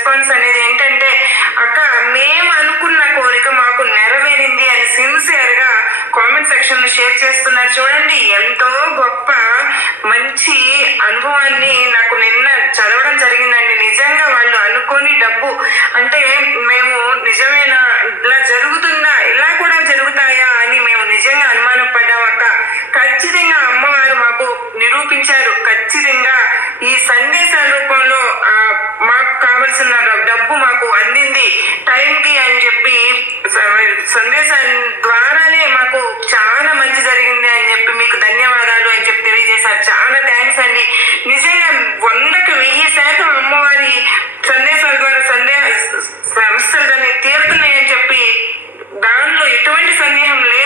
Response అనేది ఏంటంటే అక్క మేము అనుకున్న కోరిక మాకు నెరవేరింది అని సిన్సియర్గా కామెంట్ సెక్షన్లో షేర్ చేస్తున్నారు. చూడండి ఎంతో గొప్ప మంచి అనుభవాన్ని నాకు నిన్న చదవడం జరిగిందండి. నిజంగా వాళ్ళు అనుకోని డబ్బు అంటే మేము నిజమేనా? ఇలా జరుగుతుందా? ఇలా కూడా జరుగుతాయా? అని మేము నిజంగా అనుమానం పడ్డాం అక్క. ఖచ్చితంగా అమ్మవారు మాకు నిరూపించారు. ఖచ్చితంగా ఈ సందేశాల రూపంలో మాకు కావాల్సిన డబ్బు మాకు అందింది. టైంకి అని చెప్పి సందేశం ద్వారానే మాకు చాలా మంచి జరిగింది అని చెప్పి మీకు ధన్యవాదాలు అని చెప్పి తెలియజేశారు. చాలా థ్యాంక్స్ అండి. నిజంగా వందకు వెయ్యి శాతం అమ్మవారి సందేశాల ద్వారా సందేహ సమస్యలు కానీ తీరుతున్నాయని చెప్పి దానిలో ఎటువంటి సందేహం లేదు.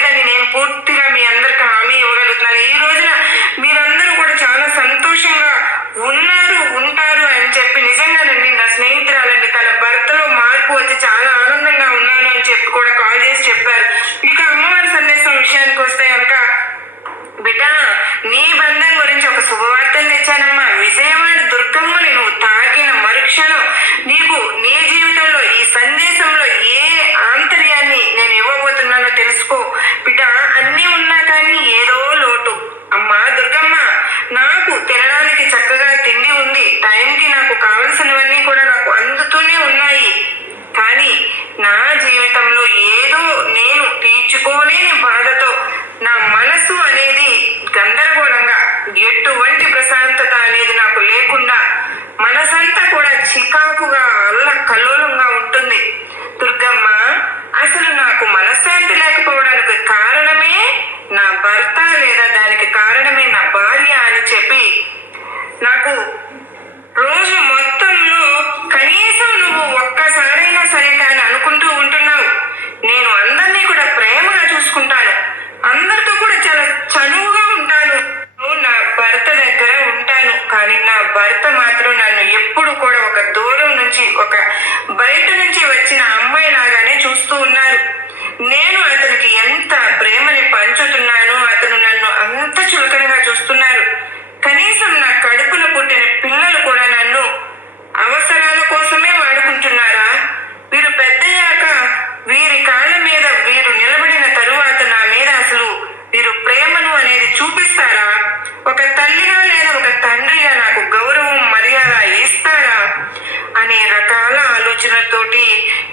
ఆలోచనలతోటి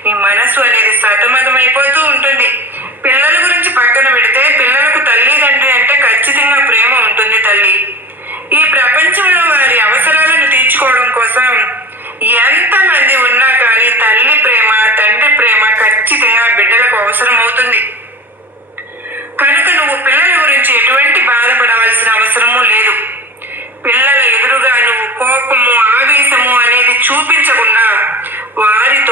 మీ మనసు అనేది సతమతమైపోతూ ఉంటుంది. పిల్లల గురించి పక్కన పెడితే పిల్లలకు తల్లి తండ్రి అంటే ఖచ్చితంగా ప్రేమ ఉంటుంది తల్లి. ఈ ప్రపంచంలో వారి అవసరాలను తీర్చుకోవడం కోసం ఎంతమంది ఉన్నా కానీ తల్లి ప్రేమ తండ్రి ప్రేమ ఖచ్చితంగా బిడ్డలకు అవసరం అవుతుంది. కనుక నువ్వు పిల్లల గురించి ఎటువంటి బాధపడవలసిన అవసరము లేదు. పిల్లల ఎదురుగా నువ్వు కోపము ఆవేశము అనేది చూపించకుండా O Ari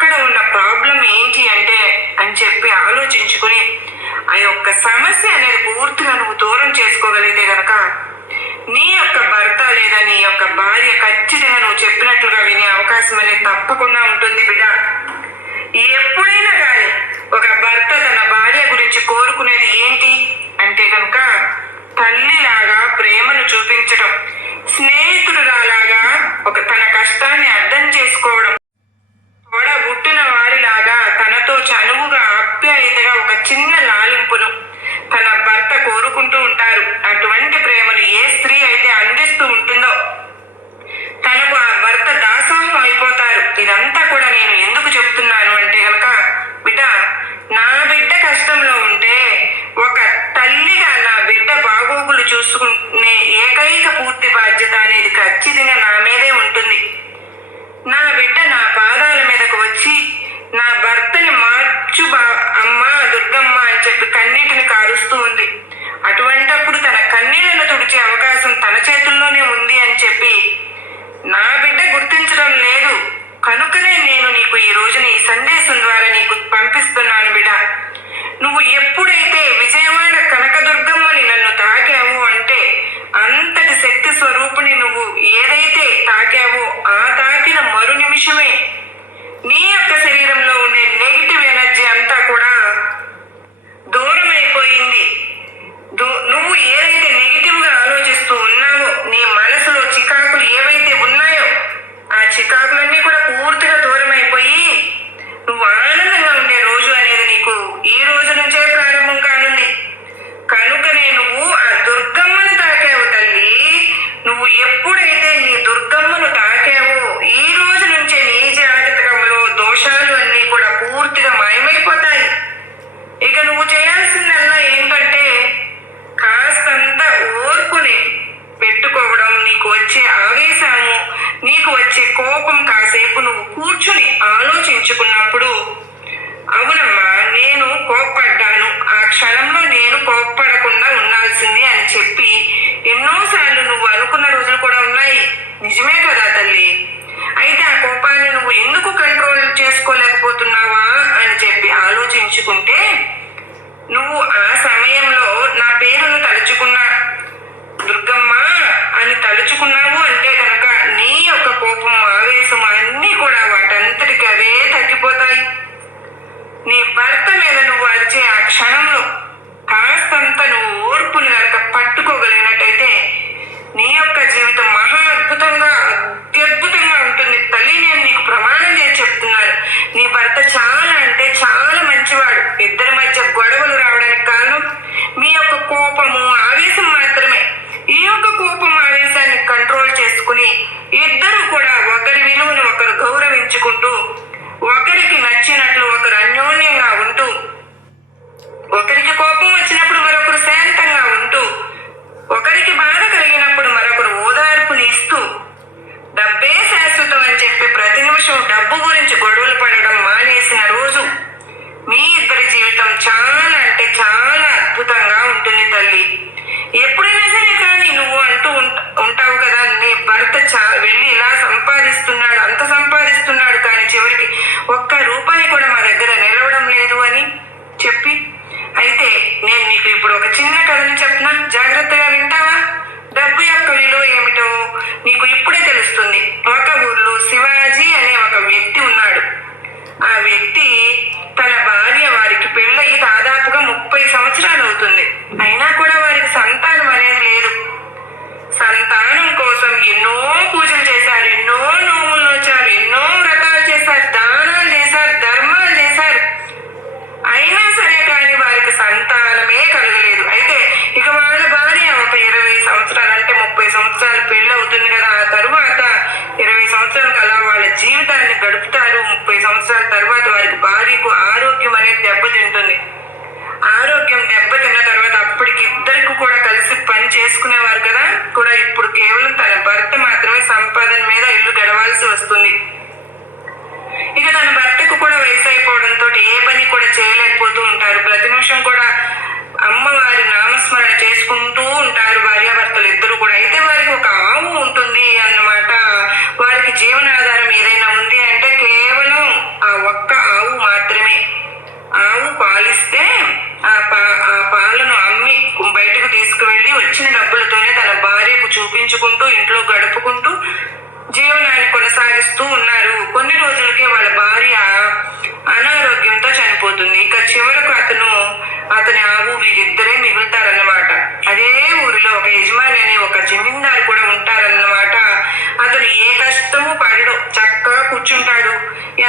అక్కడ ఉన్న ప్రాబ్లం ఏంటి అంటే అని చెప్పి ఆలోచించుకుని ఆ యొక్క సమస్య అనేది పూర్తిగా నువ్వు దూరం చేసుకోగలిగితే గనక నీ యొక్క భర్త లేదా నీ యొక్క భార్య ఖచ్చితంగా నువ్వు చెప్పినట్లుగా వినే అవకాశం అనేది తప్పకుండా ఉంటుంది బిడ్డ. ఎప్పుడైనా కానీ ఒక భర్త తన భార్య గురించి కోరుకునేది ఏంటి అంటే కనుక తల్లిలాగా ప్రేమను చూపించడం స్నేహితుడుగా లాగా ఒక తన కష్టాన్ని అర్థం చేసుకోవడం వడ గుట్టున వారిలాగా తనతో చనువుగా ఆప్యాయతగా ఒక చిన్న లాలింపును తన భర్త కోరుకుంటూ ఉంటారు. సందేశం ద్వారా నీకు పంపిస్తున్నాను బిడా నువ్వు ఎప్పుడు ఇద్దరు కూడా ఒకరి విలువను ఒకరు గౌరవించుకుంటూ ఒకరికి నచ్చినట్లు ఒక్క రూపాయి కూడా మా దగ్గర నిలవడం లేదు అని చెప్పి అయితే నేను నీకు ఇప్పుడు ఒక చిన్న కథని చెప్పినా జాగ్రత్తగా వింటావా? డబ్బు యొక్క విలువ ఏమిటో నీకు ఇప్పుడే తెలుస్తుంది. ఒక ఊర్లో శివాజీ అనే ఒక వ్యక్తి ఉన్నాడు. ఆ వ్యక్తి తన భార్య వారికి పెళ్ళయి దాదాపుగా ముప్పై సంవత్సరాలు అవుతుంది. అయినా కూడా వారికి సంతానం అనేది లేదు. సంతానం కోసం ఎన్నో పూజలు గడుపుతారు. ముప్పై సంవత్సరాల తర్వాత వారికి భార్యకు ఆరోగ్యం అనేది దెబ్బతింటుంది ఆరోగ్యం దెబ్బతిన్న తర్వాత అప్పటికి ఇద్దరికి కూడా కలిసి పని చేసుకునేవారు కదా? కూడా ఇప్పుడు కేవలం తన భర్త మాత్రమే సంపాదన మీద ఇల్లు గడవాల్సి వస్తుంది. ఇక తన భర్తకు కూడా వయసు అయిపోవడంతో ఏ పని కూడా చేయలేకపోతూ ఉంటారు. ప్రతి నిమిషం కూడా అమ్మవారి నామస్మరణ చేసుకుంటూ ఉంటారు భార్యాభర్తలు ఇద్దరు కూడా. అయితే వారికి ఒక ఆవు ఉంటుంది అన్నమాట. వారికి జీవనాధారం ఏదైనా ఉంది అంటే కేవలం ఆ ఒక్క ఆవు మాత్రమే. ఆవు పాలిస్తే ఆ పా ఆ పాలను అమ్మి బయటకు తీసుకువెళ్ళి వచ్చిన డబ్బులతోనే తన భార్యకు చూపించుకుంటూ ఇంట్లో గడుపుకుంటూ జీవనాన్ని కొనసాగిస్తూ ఉన్నారు. కొన్ని రోజులకే వాళ్ళ భార్య అనారోగ్యంతో చనిపోతుంది. ఇక చివరకు అతను అతని ఆవు వీరిద్దరే మిగులుతారన్నమాట. అదే ఊరిలో ఒక యజమాని అనే ఒక జమీందారు కూడా ఉంటారన్నమాట. అతను ఏ కష్టము పడడు చక్కగా కూర్చుంటాడు.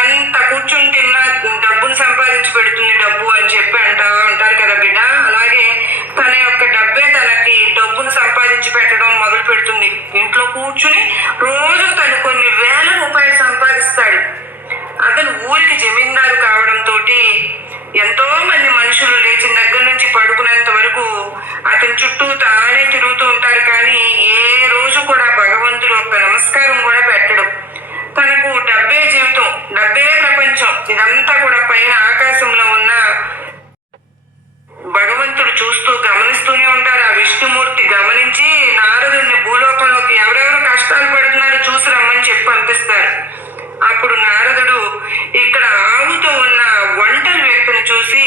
ఎంత కూర్చుని తిన్నా డబ్బును సంపాదించి పెడుతుంది డబ్బు అని చెప్పి అంటా ఉంటారు కదా బిడ్డ. అలాగే తన యొక్క డబ్బే తనకి డబ్బును సంపాదించి పెట్టడం మొదలు పెడుతుంది. ఇంట్లో కూర్చుని రోజు తను కొన్ని వేల రూపాయలు సంపాదిస్తాడు. అతను ఊరికి జమీన్ కావడంతో ఎంతో మంది మనుషులు లేచిన దగ్గర నుంచి పడుకునేంత వరకు అతని చుట్టూ తానే తిరుగుతూ ఉంటారు కానీ ఏ రోజు కూడా భగవంతుడు ఒక్క నమస్కారం కూడా పెట్టడు తనకు డబ్బే జీవితం డబ్బే ప్రపంచం ఇదంతా కూడా పైన ఆకాశంలో ఉన్న భగవంతుడు చూస్తూ గమనిస్తూనే ఉంటారు ఆ విష్ణుమూర్తి గమనించి నారదుడిని భూలోకంలోకి ఎవరెవరు కష్టాలు పడుతున్నారో చూసి రమ్మని చెప్పి పంపిస్తారు అప్పుడు నారదుడు ఇక్కడ ఆవుతో ఉన్న ఒంటరి వ్యక్తిని చూసి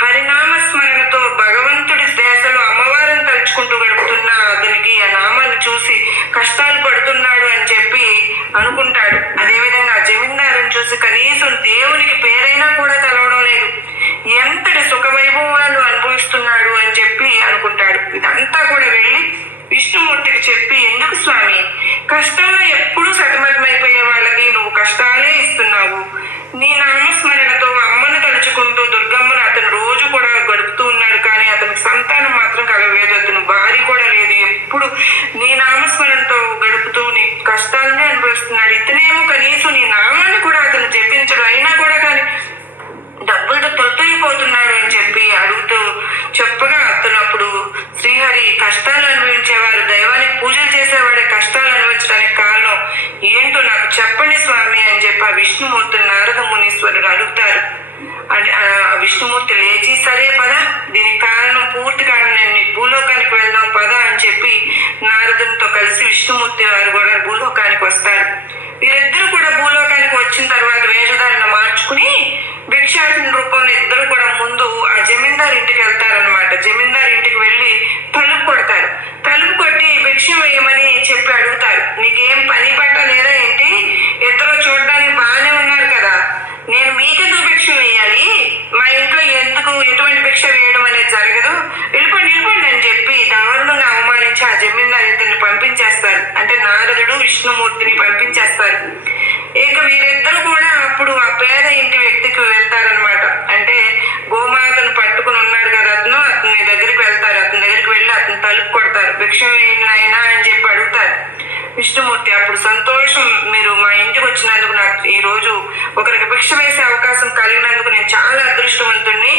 హరినామ స్మరణతో భగవంతుడి దేశంలో అమ్మవారిని తలుచుకుంటూ గడుపుతున్న అతనికి ఆ నామాన్ని చూసి కష్టాలు పడుతున్నాడు అని చెప్పి అనుకుంటాడు అదేవిధంగా ఆ జమీందారుని చూసి కనీసం దేవునికి పేరైనా కూడా తెలవడం లేదు. ఎంతటి సుఖవైభవాలు అనుభవిస్తున్నాడు అని చెప్పి అనుకుంటాడు. ఇదంతా కూడా వెళ్ళి విష్ణుమూర్తికి చెప్పి ఎందుకు స్వామి? కష్టంలో ఎప్పుడూ సతమతమైపోయే వాళ్ళకి నువ్వు కష్టాలే ఇస్తున్నావు. నీ నామస్మరణతో అమ్మను తలుచుకుంటూ దుర్గమ్మను అతను రోజు కూడా గడుపుతూ ఉన్నాడు కానీ అతనికి సంతానం మాత్రం కలగలేదు అతను భార్య కూడా లేదు. ఎప్పుడు నీ నామస్మరణతో గడుపుతూ నీ కష్టాలనే అనుభవిస్తున్నాడు. ఇతనేమో కనీసం నీ నామాన్ని కూడా అతను జపించడు. అయినా కూడా కానీ డబ్బులతో తొలతొలిపోతున్నాడు అని చెప్పి అడుగుతూ చెప్పగా అతను అప్పుడు శ్రీహరి కష్టాలు అనుభవించేవారు దైవానికి పూజలు చేసేవాడే కష్టాలు అనుభవించడానికి కారణం ఏంటో నాకు చెప్పండి స్వామి అని చెప్పి ఆ విష్ణుమూర్తి నారద మునీశ్వరుడు అడుగుతారు. అని విష్ణుమూర్తి లేచి సరే పద దీనికి కారణం పూర్తి కారణం నేను భూలోకానికి వెళ్దాం పద అని చెప్పి నారదునితో కలిసి విష్ణుమూర్తి వారు కూడా భూలోకానికి వస్తారు. వీరిద్దరూ కూడా భూలోకానికి వచ్చిన తర్వాత వేషధారణ మార్చుకుని భిక్షాటన రూపంలో ఇద్దరు కూడా ముందు ఆ జమీందార్ ఇంటికి వెళ్తారనమాట జమీందార్ ఇంటికి వెళ్ళి తలుపు కొడతారు. తలుపు కొట్టి భిక్ష వేయమని చెప్పి అడుగుతారు. నీకేం పని పట్ట లేదా ఏంటి ఇద్దరు చూడడానికి బాగానే ఉన్నారు కదా నేను మీకెందుకు భిక్ష వేయాలి మా ఇంట్లో ఎందుకు ఎటువంటి భిక్ష వేయడం అనేది జరగదు వెళ్ళిపోండి వెళ్ళిపోండి అని చెప్పి దారుణంగా అవమానించి ఆ జమీందారు ఇద్దరిని పంపించేస్తారు. అంటే నారదుడు విష్ణుమూర్తిని పంపించేస్తారు. ఇక వీరిద్దరు కూడా అప్పుడు ఆ పేద ఇంటి వ్యక్తికి వెళ్తారనమాట అంటే గోమాతను పట్టుకుని ఉన్నాడు కదా అతను అతని దగ్గరికి వెళ్తారు. అతని దగ్గరికి వెళ్ళి అతను తలుపు కొడతారు. భిక్ష వేయండి అని చెప్పి అడుగుతారు. విష్ణుమూర్తి అప్పుడు సంతోషం మీరు మా ఇంటికి వచ్చినందుకు నాకు ఈ రోజు ఒకరికి భిక్ష వేసే అవకాశం కలిగినందుకు నేను చాలా అదృష్టవంతుణ్ణి.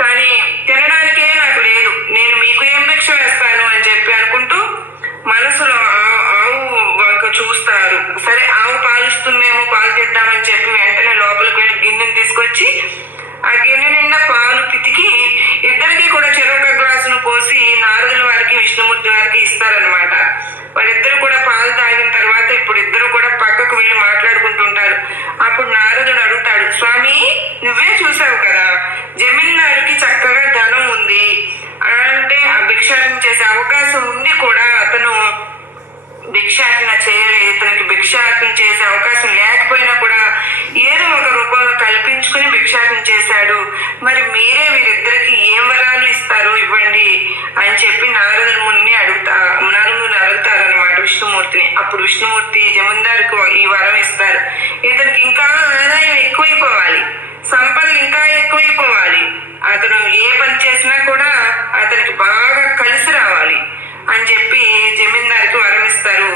కానీ తిన నువ్వే చూసావు కదా జమీందారుకి చక్కగా ధనం ఉంది అంటే భిక్షాటన చేసే అవకాశం ఉండి కూడా. అతను భిక్షాటన చేయలేదు ఇతనికి భిక్షాటన చేసే అవకాశం లేకపోయినా కూడా ఏదో ఒక రూపంలో కల్పించుకుని భిక్షాటన చేశాడు. మరి మీరే వీరిద్దరికి ఏం వరాలు ఇస్తారో ఇవ్వండి అని చెప్పి నారదుని ముని అడుగుతా నారదుని అడుగుతారనమాట విష్ణుమూర్తిని. అప్పుడు విష్ణుమూర్తి జమీందారుకు ఈ వరం ఇస్తారు. ఇతనికి ఇంకా ఆదాయం ఎక్కువైపోవాలి. సంపదలు ఇంకా ఎక్కువైపోవాలి. అతను ఏ పని చేసినా కూడా అతనికి బాగా కలిసి రావాలి అని చెప్పి జమీందారికి వరమిస్తారు.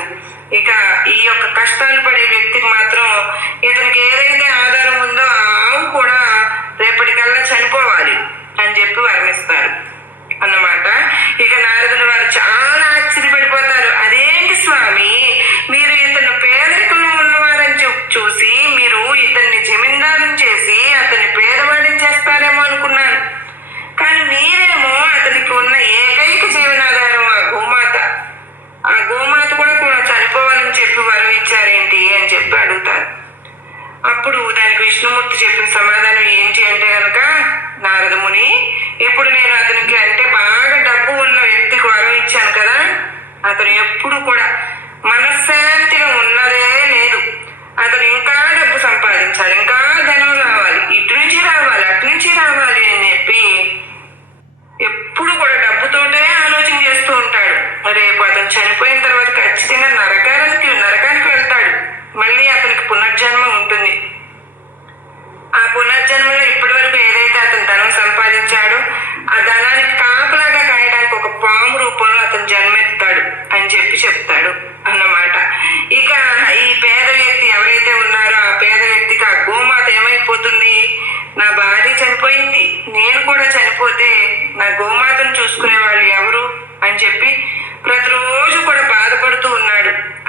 ఇక ఈ యొక్క కష్టాలు పడే వ్యక్తికి మాత్రం ఇతనికి ఏదైతే ఆధారం ఉందో ఆ ఆవు కూడా రేపటికల్లా చనిపోవాలి అని చెప్పి వరం అన్నమాట. ఇక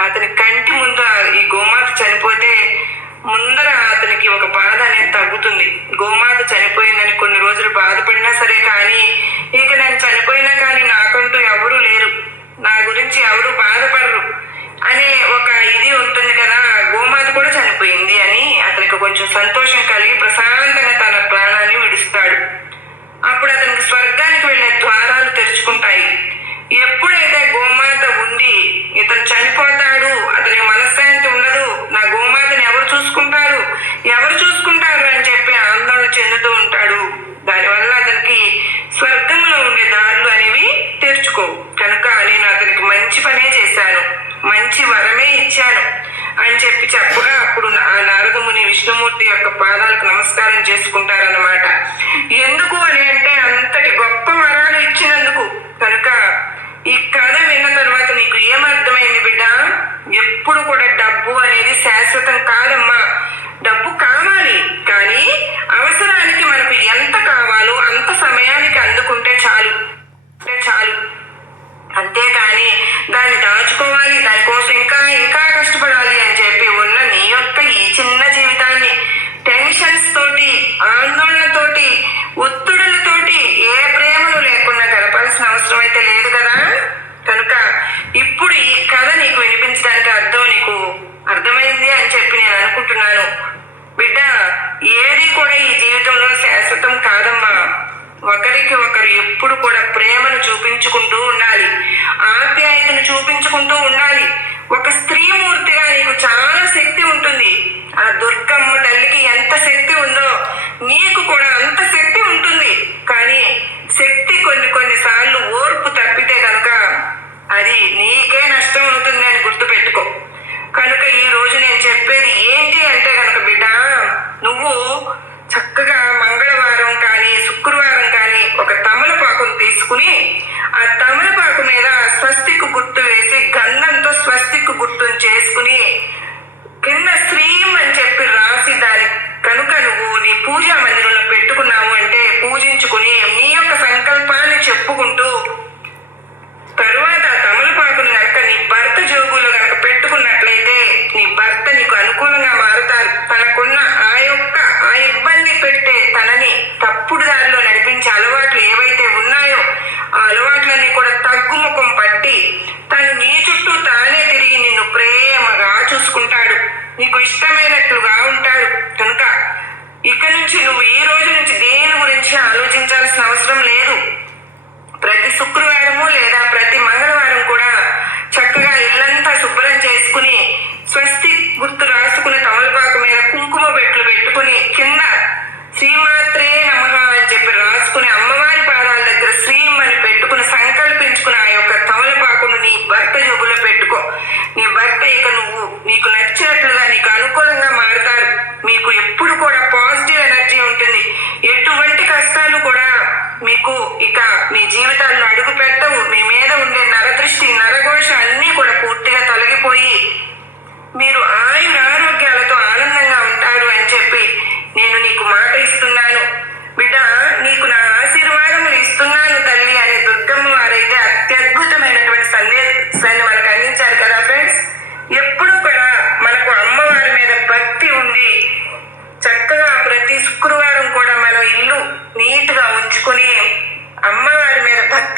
అతని కంటి ముందు ఈ గోమాత చనిపోతే ముందర అతనికి ఒక బాధ అనేది తగ్గుతుంది. గోమాత చనిపోయిందని కొన్ని రోజులు బాధపడినా సరే కానీ ఇక నేను చనిపోయినా కానీ నాకంటూ ఎవరూ లేరు. నా గురించి ఎవరు బాధపడరు అనే ఒక ఇది ఉంటుంది కదా గోమాత కూడా చనిపోయింది అని అతనికి కొంచెం సంతోషం కలిగి ప్రశాంతంగా తన ప్రాణాన్ని విడుస్తాడు. అప్పుడు అతనికి స్వర్గానికి వెళ్ళే ద్వారాలు తెరుచుకుంటాయి. ఎప్పుడైతే గోమాత ఉండి ఇతను చనిపోతాడు అతని మనశ్శాంతి ఉండదు నా గోమాతని ఎవరు చూసుకుంటారు? ఎవరు చూసుకుంటారు అని చెప్పి ఆందోళన చెందుతూ ఉంటాడు. దానివల్ల అతనికి స్వర్గంలో ఉండే దారులు అనేవి తెరుచుకోవు. కనుక నేను అతనికి మంచి పనే చేశాను. మంచి వరమే ఇచ్చాను. అని చెప్పి చెప్పగా అప్పుడు నారదముని విష్ణుమూర్తి యొక్క పాదాలకు నమస్కారం చేసుకుంటారన్నమాట. ఎందుకు అని అంటే అంతటి గొప్ప వరాలు ఇచ్చినందుకు. కనుక ఈ కథ విన్న తర్వాత నీకు ఏమర్థమైంది బిడ్డ? ఎప్పుడు కూడా డబ్బు అనేది శాశ్వతం కాదమ్మా. డబ్బు కావాలి కానీ అవసరానికి మనకు ఎంత కావాలో అంత సమయానికి అందుకుంటే చాలు. చాలు. అంతేకాని దాన్ని దాచుకోవాలి దానికోసం ఇంకా ఇంకా కూడా ప్రేమను చూపించుకుంటూ ఉండాలి. ఆప్యాయతను చూపించుకుంటూ ఉండాలి. para, con una ప్రతి శుక్రవారం కూడా మనం ఇల్లు నీట్గా ఉంచుకుని అమ్మవారి మీద భక్తి